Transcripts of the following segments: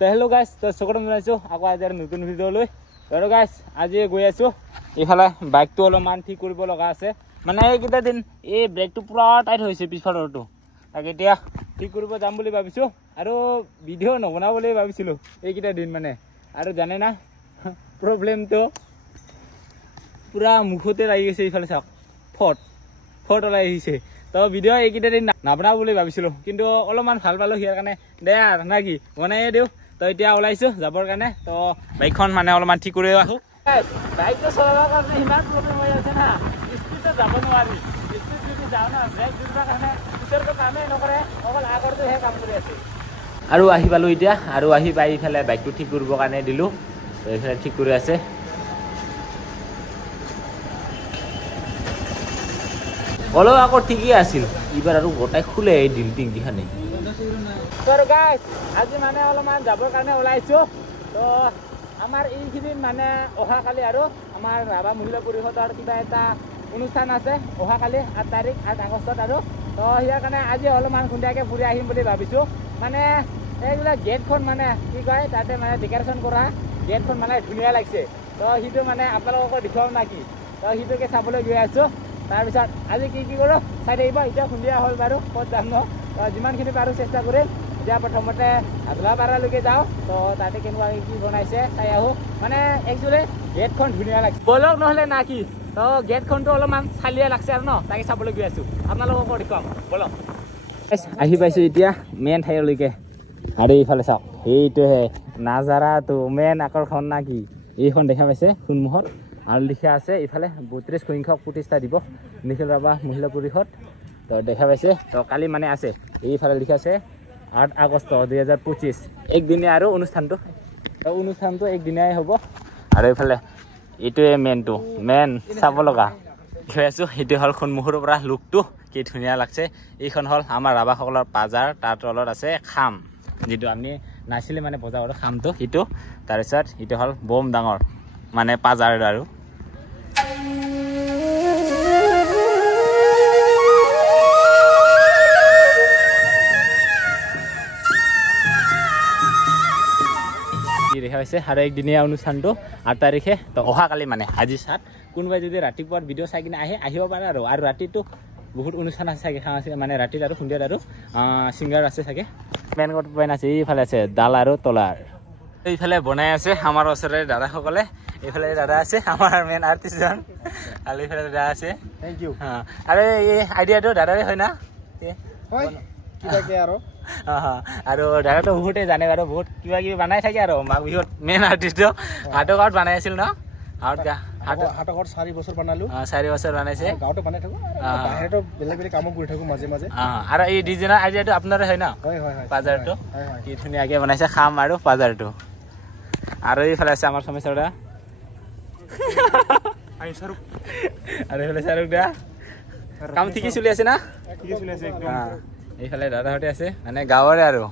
তো hello' guys তো স্বাগতম জনাইছোঁ আকৌ আজি আৰু নতুন ভিডিঅ'লৈ আৰু গাইজ আজি গৈ আছোঁ এইফালে বাইকটো অলপমান ঠিক কৰিব লগা আছে মানে এইকেইটা দিন এই ব্ৰেকটো পুৰা টাইট হৈছে পিছফালৰটো তাকে এতিয়া ঠিক কৰিব যাম বুলি ভাবিছোঁ আৰু ভিডিঅ' নবনাওঁ বুলি ভাবিছিলোঁ এইকেইটা দিন মানে আৰু জানে না প্ৰব্লেমটো পুৰা মুখতে লাগি গৈছে এইফালে চাওক ফট ওলাই আহিছে তো ভিডিঅ' এইকেইটা দিন নাবনাওঁ বুলি ভাবিছিলোঁ কিন্তু অলপমান ভাল পালোঁ সিয়াৰ কাৰণে দে আৰু না কি বনায়ে দিওঁ তো এতিয়া ওলাইছোঁ যাবৰ কাৰণে তো বাইকখন মানে অলপমান ঠিক কৰি আহোঁ বাইকটো চলাবৰ কাৰণে ইমান প্ৰব্লেম হৈ আছে না স্পীডত যাব নোৱাৰি স্পীড যদি যাওঁ না ব্ৰেক দিবৰ কাৰণে পিছৰটো কামেই নকৰে অকল আগৰটোহে কাম কৰি আছে আৰু আহি পালোঁ এতিয়া আৰু আহি পাই ইফালে বাইকটো ঠিক কৰিবৰ কাৰণে দিলোঁ তো এইফালে ঠিক কৰি আছে অলপ আকৌ ঠিকেই আছিল এইবাৰ আৰু গোটাই খোলে এই দিল টিংকিখানে গাইজ আজি মানে অলপমান যাবৰ কাৰণে ওলাইছোঁ তো আমাৰ এইখিনি মানে অহাকালি আৰু আমাৰ ৰাভা মহিলা পৰিষদৰ কিবা এটা অনুষ্ঠান আছে অহাকালি 8 তাৰিখ 8 আগষ্টত আৰু তো ইয়াৰ কাৰণে আজি অলপমান সন্ধিয়াকৈ ফুৰি আহিম বুলি ভাবিছোঁ মানে এইবিলাক গেটখন মানে কি কয় তাতে মানে ডেক'ৰেশ্যন কৰা গেটখন মানে ধুনীয়া লাগিছে তো সিটো মানে আপোনালোকক দেখুৱাম নাকি তো সিটোকে চাবলৈ গৈ আছোঁ তাৰপিছত আজি কি কৰোঁ চাই থাকিব এতিয়া সন্ধিয়া হ'ল বাৰু ক'ত যাম ন যিমানখিনি পাৰোঁ চেষ্টা কৰিম এতিয়া প্ৰথমতে আদলাপাৰালৈকে যাওঁ তো তাতে কেনেকুৱাকৈ কি বনাইছে চাই আহোঁ মানে একচুৱেলি গেটখন ধুনীয়া লাগিছে বলক নহ'লে না কি তো গেটখনটো অলপমান চালিয়া লাগছে আৰু ন তাকে চাবলৈ গৈ আছোঁ আপোনালোকক দেখুৱাম বলক আহি পাইছোঁ এতিয়া মেইন ঠাইলৈকে আৰু এইফালে চাওক সেইটোহে নাজাৰাটো মেইন আকৰ্ষণ না কি এইখন দেখা পাইছে সন্মুখত আৰু লিখা আছে ইফালে 32 সংখ্যক প্ৰতিষ্ঠা দিৱস নিখিল ৰাভা মহিলা পৰিষদ তো দেখা পাইছে তো কালি মানে আছে এইফালে লিখা আছে 8 আগষ্ট 2025 একদিনীয়া আৰু অনুষ্ঠানটো একদিনীয়াই হ'ব আৰু এইফালে এইটোৱে মেইন চাব লগা গৈ আছোঁ এইটো হ'ল সন্মুখৰ পৰা লুকটো কি ধুনীয়া লাগছে এইখন হ'ল আমাৰ ৰাভাসকলৰ পাজাৰ তাৰ তলত আছে খাম যিটো আমি নাছিলে মানে বজাৰৰ খামটো সেইটো তাৰপিছত এইটো হ'ল বম ডাঙৰ মানে পাজাৰ আৰু দেখা পাইছে আৰু একদিনীয়া অনুষ্ঠানটো 8 তাৰিখে তো অহাকালি মানে আজি 7 কোনোবাই যদি ৰাতিপুৱাৰ ভিডিঅ' চাই কিনে আহিব পাৰে আৰু ৰাতিটো বহুত অনুষ্ঠান আছে চাগে আছে মানে ৰাতিত আৰু সন্ধিয়াত আৰু ছিংগাৰ আছে চাগে মেইন ক'ত পইণ্ট আছে এইফালে আছে ডাল আৰু তলাৰ এইফালে বনাই আছে আমাৰ ওচৰৰে দাদাসকলে এইফালে দাদা আছে আমাৰ মেইন আৰ্টিষ্টজন আৰু এইফালে দাদা আছে থেংক ইউ আৰু এই আইডিয়াটো দাদাৰে হয় না আৰু দাদাটো বহুতে জানে বাৰু বহুত কিবা কিবি বনাই থাকে আৰু মাঘ বিহুত মেইন আৰ্টিষ্টটো হাটকত বনাই আছিল ন হাটকত 4 বছৰ বনালো 4 বছৰ বনাইছে গাঁৱতে বনাই থাকো বাহিৰতো বেলেগ কাম কৰি থাকো মাজে আৰু এই ডিজাইনৰ আইডিয়াটো আপোনাৰে হয় ন পাজাৰটো কি ধুনীয়াকৈ বনাইছে খাম আৰু পাজাৰটো আৰু এইফালে আছে আমাৰ সমস্যা দা আৰু এইফালে শাহৰুখ দা কাম ঠিকেই চলি আছে না ঠিকেই চলি আছে একদম এইফালে দাদাহঁতে আছে মানে গাঁৱৰে আৰু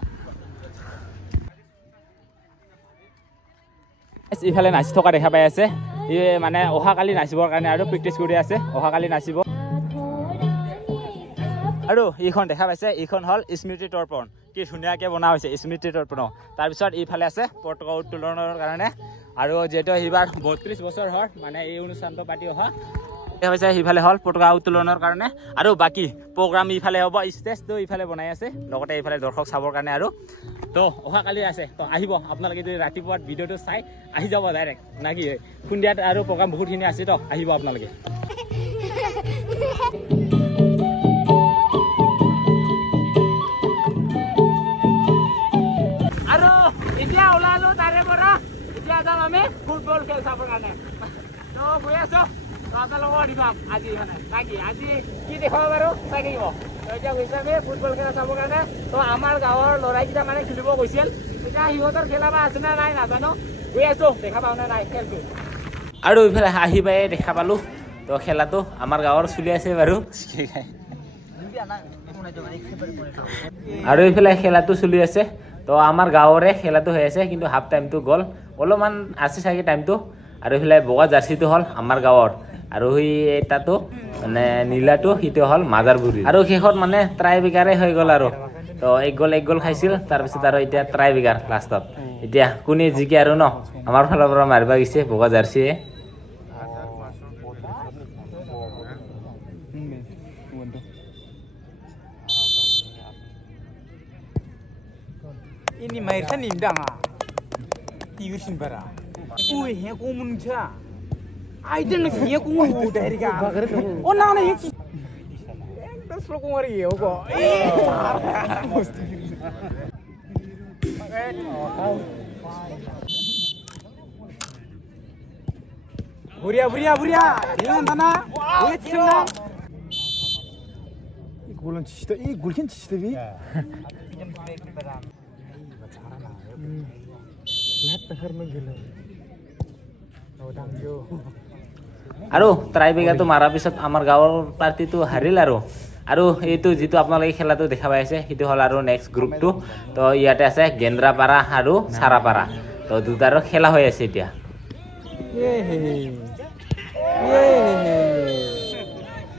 এইফালে নাচি থকা দেখা পাই আছে এই মানে অহাকালি নাচিবৰ কাৰণে আৰু প্ৰেক্টিচ কৰি আছে অহাকালি নাচিব আৰু এইখন দেখা পাইছে এইখন হ'ল স্মৃতি তৰ্পণ কি ধুনীয়াকৈ বনোৱা হৈছে স্মৃতি তৰ্পণ তাৰপিছত এইফালে আছে পতাকা উত্তোলনৰ কাৰণে আৰু যিহেতু এইবাৰ 32 বছৰ হ'ল মানে এই অনুষ্ঠানটো পাতি অহা দেখা পাইছে সেইফালে হ'ল পতাকা উত্তোলনৰ কাৰণে আৰু বাকী প্ৰগ্ৰাম ইফালে হ'ব ষ্টেজটো ইফালে বনাই আছে লগতে এইফালে দৰ্শক চাবৰ কাৰণে আৰু তো অহাকালি আছে তো আহিব আপোনালোকে যদি ৰাতিপুৱা ভিডিঅ'টো চাই আহি যাব ডাইৰেক্ট না কি সন্ধিয়াত আৰু প্ৰগ্ৰাম বহুতখিনি আছে তো আহিব আপোনালোকে আৰু এতিয়া ওলালো তাৰে পৰা এতিয়া যাম আমি ফুটবল খেল চাবৰ কাৰণে তো গৈ আছো আপোনালোকৰ দিবাম আজি মানে নাকি আজি কি দেখাব বাৰু চাই থাকিব এতিয়া গৈছে আমি ফুটবল খেলা চাবৰ কাৰণে তো আমাৰ গাঁৱৰ ল'ৰাকেইটা মানে খেলিব গৈছিল এতিয়া সিহঁতৰ খেলা বা আছে নে নাই নাজানো গৈ আছোঁ দেখা পাওঁ নে নাই খেলটো আৰু এইফালে আহি পাই দেখা পালোঁ তো খেলাটো আমাৰ গাঁৱৰ চলি আছে বাৰু আৰু এইফালে খেলাটো চলি আছে তো আমাৰ গাঁৱৰে খেলাটো হৈ আছে কিন্তু হাফ টাইমটো গ'ল অলপমান আছে চাগে টাইমটো আৰু এইফালে বগা জাৰ্চিটো হ'ল আমাৰ গাঁৱৰ আৰু সেই এটাটো মানে নীলাটো সেইটো হ'ল মাজাৰগুৰি আৰু শেষত মানে ট্ৰাই বেকাৰে হৈ গ'ল আৰু তো এক গল খাইছিল তাৰপিছত আৰু এতিয়া ট্ৰাই বিগাৰ লাষ্টত এতিয়া কোনে জিকে আৰু ন আমাৰ ফালৰ পৰা মাৰিবা গৈছে বগা জাৰ্চিয়ে ini mairkan indang ah tiusin bara ui he komun cha ai den he komun u dari ka oh na na he das lo ko mari yo ko buria jangan tanah lihat sini golon çişte iyi golken çişte bir আৰু try বিগাটো মাৰাৰ পিছত আমাৰ গাঁৱৰ পাৰ্টিটো হাৰিল আৰু এইটো যিটো আপোনালোকে খেলাটো দেখা পাই আছে সেইটো হ'ল আৰু নেক্সট গ্ৰুপটো তো ইয়াতে আছে গেন্দ্ৰাপাৰা আৰু চাৰাপাৰা তো দুটাৰো খেলা হৈ আছে এতিয়া